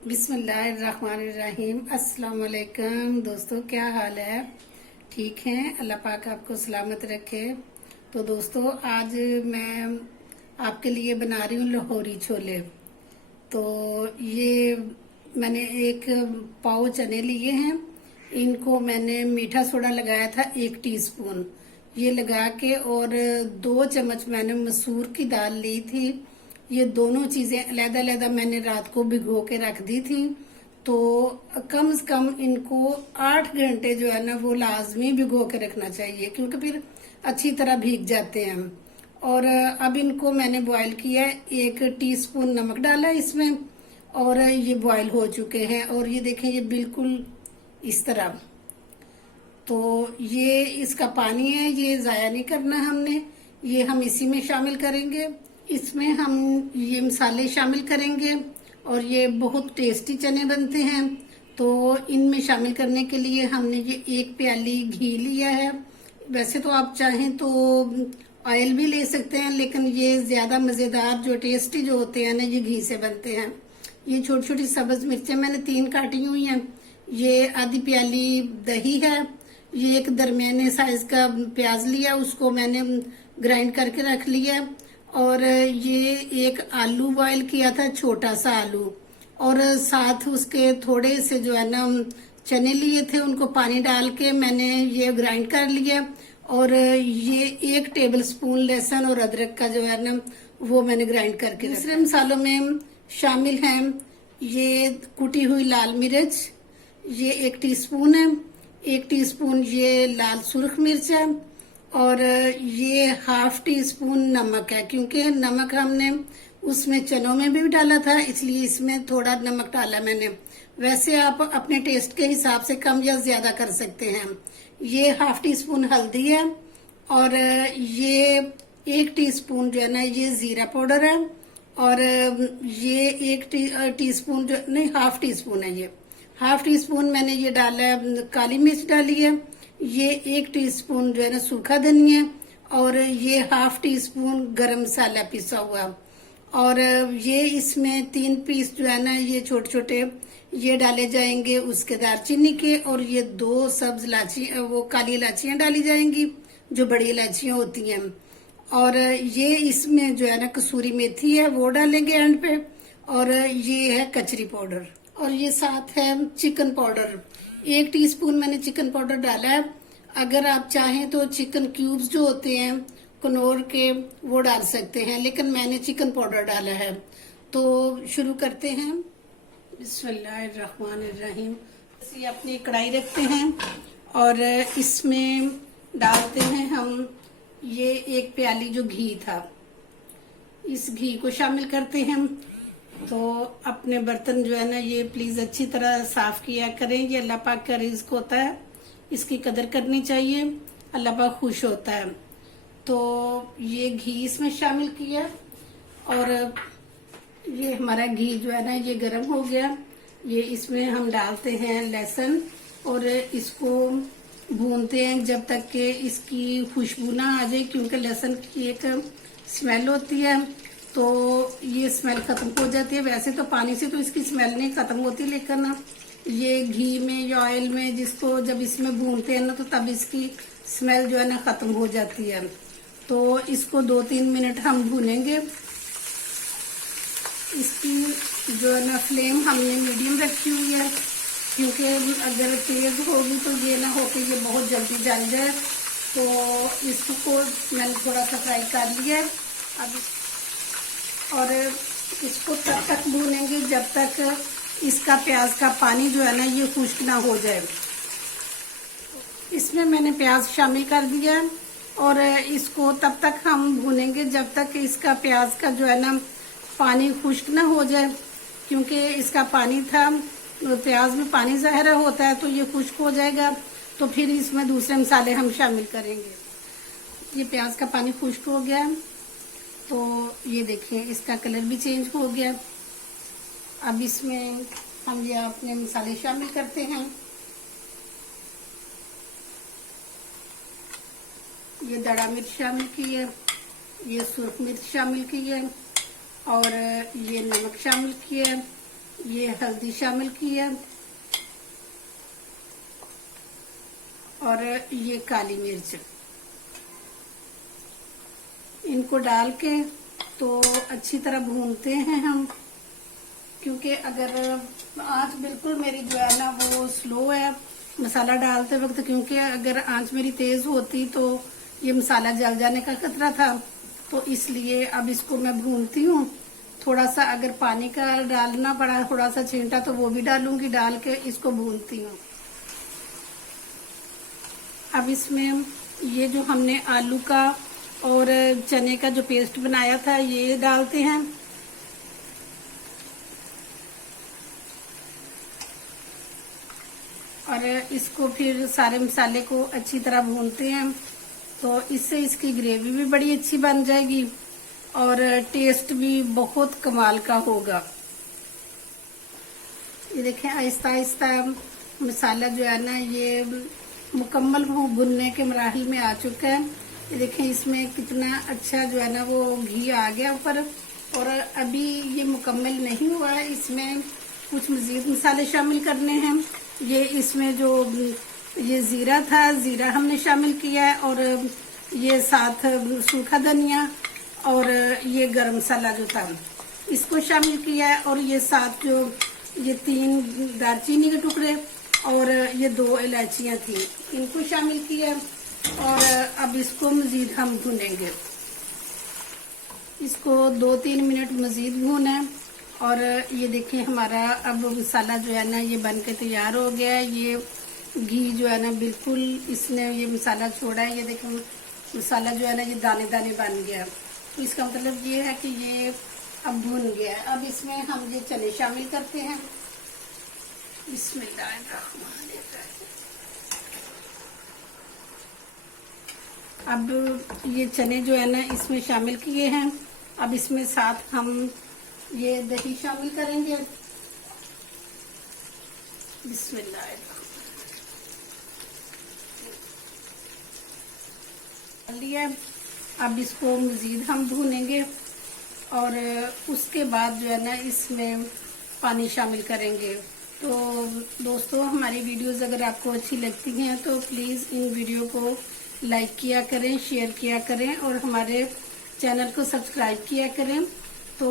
बिस्मिल्लाहिर्रहमानिर्रहीम। अस्सलाम वालेकुम दोस्तों, क्या हाल है? ठीक हैं? अल्लाह पाक आपको सलामत रखे। तो दोस्तों, आज मैं आपके लिए बना रही हूँ लाहौरी छोले। तो ये मैंने एक पाव चने लिए हैं। इनको मैंने मीठा सोडा लगाया था 1 टीस्पून, ये लगा के, और 2 चम्मच मैंने मसूर की दाल ली थी। ये दोनों चीजें अलग-अलग मैंने रात को भिगो के रख दी थी। तो कम से कम इनको 8 घंटे जो है ना वो लाजमी भिगो के रखना चाहिए, क्योंकि फिर अच्छी तरह भीग जाते हैं। और अब इनको मैंने बॉईल किया है। 1 टीस्पून नमक डाला है इसमें, और ये बॉईल हो चुके हैं। और ये देखें, ये बिल्कुल इस तरह। तो ये इसका पानी है, ये जाया नहीं करना हमने। ये हम इसी में शामिल करेंगे। इसमें हम ये मसाले शामिल करेंगे, और ये बहुत टेस्टी चने बनते हैं। तो इनमें शामिल करने के लिए हमने ये 1 प्याली घी लिया है। वैसे तो आप चाहें तो ऑयल भी ले सकते हैं, लेकिन ये ज्यादा मजेदार जो टेस्टी जो होते हैं ना, ये घी से बनते हैं। ये छोटी छोटी सब्ज मिर्चें मैंने 3 काटी हुई हैं। ये आधी प्याली दही है। ये एक दरमियाने साइज का प्याज लिया, उसको मैंने ग्राइंड करके रख लिया। और ये एक आलू बॉईल किया था, छोटा सा आलू, और साथ उसके थोड़े से जो है ना चने लिए थे, उनको पानी डाल के मैंने ये ग्राइंड कर लिया। और ये 1 टेबल स्पून लहसुन और अदरक का जो है ना वो मैंने ग्राइंड करके। दूसरे मसालों में शामिल हैं ये कुटी हुई लाल मिर्च, ये 1 टीस्पून है। 1 टीस्पून ये लाल सुर्ख मिर्च है। और ये ½ टीस्पून नमक है, क्योंकि नमक हमने उसमें चनों में भी डाला था, इसलिए इसमें थोड़ा नमक डाला मैंने। वैसे आप अपने टेस्ट के हिसाब से कम या ज्यादा कर सकते हैं। ये ½ टीस्पून हल्दी है। और ये 1 टीस्पून जो है ना ये जीरा पाउडर है। और ये 1 टीस्पून जो नहीं, ½ टीस्पून है। ये ½ टीस्पून मैंने ये डाला है, काली मिर्च डाली है। ये 1 टीस्पून जो है ना सूखा धनिया, और ये ½ टीस्पून गरम मसाला पिसा हुआ। और ये इसमें 3 पीस जो है ना ये छोटे छोटे ये डाले जाएंगे उसके दालचीनी के। और ये 2 सब्ज इलायची, वो काली इलायचियां डाली जाएंगी, जो बड़ी इलायचियां होती हैं। और ये इसमें जो है ना कसूरी मेथी है, वो डालेंगे एंड पे। और ये है कचरी पाउडर, और ये साथ है चिकन पाउडर। 1 टीस्पून मैंने चिकन पाउडर डाला है। अगर आप चाहें तो चिकन क्यूब्स जो होते हैं कनौर के, वो डाल सकते हैं, लेकिन मैंने चिकन पाउडर डाला है। तो शुरू करते हैं। बिस्मिल्लाहिर्रहमानिर्रहीम। अपनी कढ़ाई रखते हैं, और इसमें डालते हैं हम ये 1 प्याली जो घी था, इस घी को शामिल करते हैं। तो अपने बर्तन जो है ना ये प्लीज अच्छी तरह साफ किया करें। ये अल्लाह पाक का रिज़्क होता है, इसकी कदर करनी चाहिए, अल्लाह पाक खुश होता है। तो ये घी इसमें शामिल किया, और ये हमारा घी जो है ना ये गर्म हो गया। ये इसमें हम डालते हैं लहसुन, और इसको भूनते हैं जब तक कि इसकी खुशबू ना आ जाए, क्योंकि लहसुन की एक स्मेल होती है, तो ये स्मेल खत्म हो जाती है। वैसे तो पानी से तो इसकी स्मेल नहीं खत्म होती, लेकिन ये घी में या ऑयल में जिसको जब इसमें भूनते हैं ना, तो तब इसकी स्मेल जो है ना खत्म हो जाती है। तो इसको 2-3 मिनट हम भूनेंगे। इसकी जो है ना फ्लेम हमने मीडियम रखी हुई है, क्योंकि अगर तेज होगी तो ये ना हो कि ये बहुत जल्दी जल जाए। तो इसको मैंने थोड़ा सा फ्राई कर लिया है अब। और इसको तब तक भूनेंगे जब तक इसका प्याज का पानी जो है ना ये खुश्क ना हो जाए। इसमें मैंने प्याज शामिल कर दिया है, और इसको तब तक हम भूनेंगे जब तक इसका प्याज का जो है ना पानी खुश्क ना हो जाए, क्योंकि इसका पानी था, प्याज में पानी ज़ाहिर होता है, तो ये खुश्क हो जाएगा। तो फिर इसमें दूसरे मसाले हम शामिल करेंगे। ये प्याज का पानी खुश्क हो गया, तो ये देखिए इसका कलर भी चेंज हो गया। अब इसमें हम ये अपने मसाले शामिल करते हैं। ये दड़ा मिर्च शामिल की है, ये सुर्ख मिर्च शामिल की है, और ये नमक शामिल किया है। ये हल्दी शामिल की है और ये काली मिर्च, इनको डाल के तो अच्छी तरह भूनते हैं हम, क्योंकि अगर आंच बिल्कुल मेरी जो है ना वो स्लो है मसाला डालते वक्त, क्योंकि अगर आंच मेरी तेज होती तो ये मसाला जल जाने का खतरा था। तो इसलिए अब इसको मैं भूनती हूँ। थोड़ा सा अगर पानी का डालना पड़ा, थोड़ा सा छींटा, तो वो भी डालूंगी, डाल के इसको भूनती हूँ। अब इसमें ये जो हमने आलू का और चने का जो पेस्ट बनाया था ये डालते हैं। और इसको फिर सारे मसाले को अच्छी तरह भूनते हैं, तो इससे इसकी ग्रेवी भी बड़ी अच्छी बन जाएगी और टेस्ट भी बहुत कमाल का होगा। ये देखें आहिस्ता आहिस्ता मसाला जो है ना ये मुकम्मल भुनने के मराहिल में आ चुका है। ये देखें इसमें कितना अच्छा जो है ना वो घी आ गया ऊपर। और अभी ये मुकम्मल नहीं हुआ है, इसमें कुछ मजीद मसाले शामिल करने हैं। ये इसमें जो ये जीरा था, जीरा हमने शामिल किया है, और ये साथ सूखा धनिया और ये गरम मसाला जो था इसको शामिल किया है, और ये साथ जो ये 3 दालचीनी के टुकड़े और ये 2 इलायचियां थी इनको शामिल किया। और अब इसको मजीद हम भूनेंगे, इसको 2-3 मिनट मजीद भूना है। और ये देखिए हमारा अब मसाला जो है ना ये बन के तैयार हो गया है। ये घी जो है ना बिल्कुल इसने ये मसाला छोड़ा है। ये देखिए मसाला जो है ना ये दाने दाने बन गया, तो इसका मतलब ये है कि ये अब भून गया है। अब इसमें हम ये चने शामिल करते हैं। बिस्मिल्लाहिर्रहमानिर्रहीम। अब ये चने जो है ना इसमें शामिल किए हैं। अब इसमें साथ हम ये दही शामिल करेंगे। बिस्मिल्लाह लिया। अब इसको मजीद हम भूनेंगे और उसके बाद जो है ना इसमें पानी शामिल करेंगे। तो दोस्तों हमारी वीडियोस अगर आपको अच्छी लगती हैं तो प्लीज़ इन वीडियो को लाइक किया करें, शेयर किया करें और हमारे चैनल को सब्सक्राइब किया करें। तो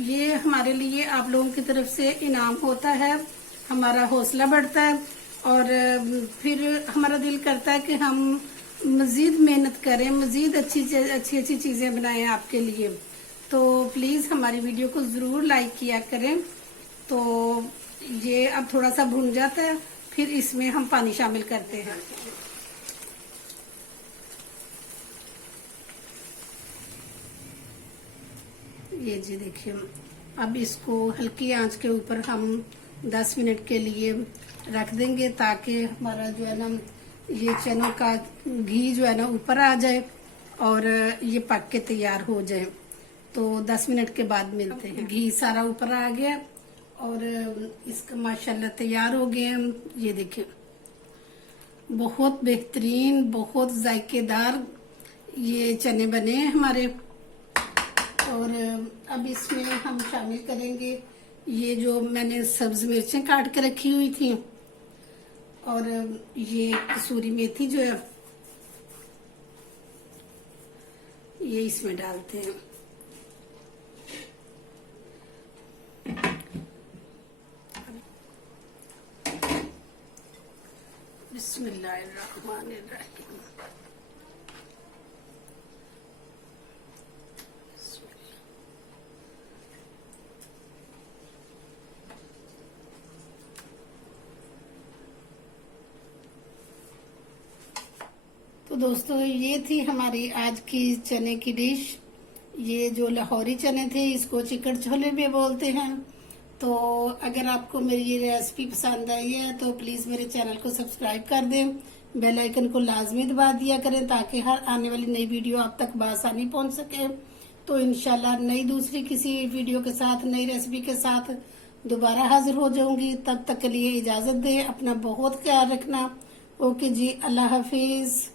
ये हमारे लिए आप लोगों की तरफ से इनाम होता है, हमारा हौसला बढ़ता है और फिर हमारा दिल करता है कि हम मज़ीद मेहनत करें, मज़ीद अच्छी चीज़ें बनाएं आपके लिए। तो प्लीज़ हमारी वीडियो को ज़रूर लाइक किया करें। तो ये अब थोड़ा सा भुन जाता है, फिर इसमें हम पानी शामिल करते हैं। ये जी देखिए, अब इसको हल्की आंच के ऊपर हम 10 मिनट के लिए रख देंगे, ताकि हमारा जो है ना ये चनों का घी जो है ना ऊपर आ जाए और ये पक के तैयार हो जाए। तो 10 मिनट के बाद मिलते हैं। घी सारा ऊपर आ गया और इसका माशाल्लाह तैयार हो गए हम। ये देखिए बहुत बेहतरीन, बहुत जायकेदार ये चने बने हैं हमारे। और अब इसमें हम शामिल करेंगे ये जो मैंने सब्ज मिर्चें काट के रखी हुई थी और ये कसूरी मेथी जो है ये इसमें डालते हैं। बिस्मिल्लाहिर्रहमानिर्रहीम। तो दोस्तों ये थी हमारी आज की चने की डिश। ये जो लाहौरी चने थे इसको चिकन छोले भी बोलते हैं। तो अगर आपको मेरी ये रेसिपी पसंद आई है तो प्लीज़ मेरे चैनल को सब्सक्राइब कर दें, बेल आइकन को लाजमी दबा दिया करें ताकि हर आने वाली नई वीडियो आप तक बआसानी पहुंच सके। तो इंशाल्लाह नई दूसरी किसी वीडियो के साथ, नई रेसिपी के साथ दोबारा हाजिर हो जाऊंगी। तब तक के लिए इजाज़त दें, अपना बहुत ख्याल रखना। ओके जी, अल्लाह हाफिज़।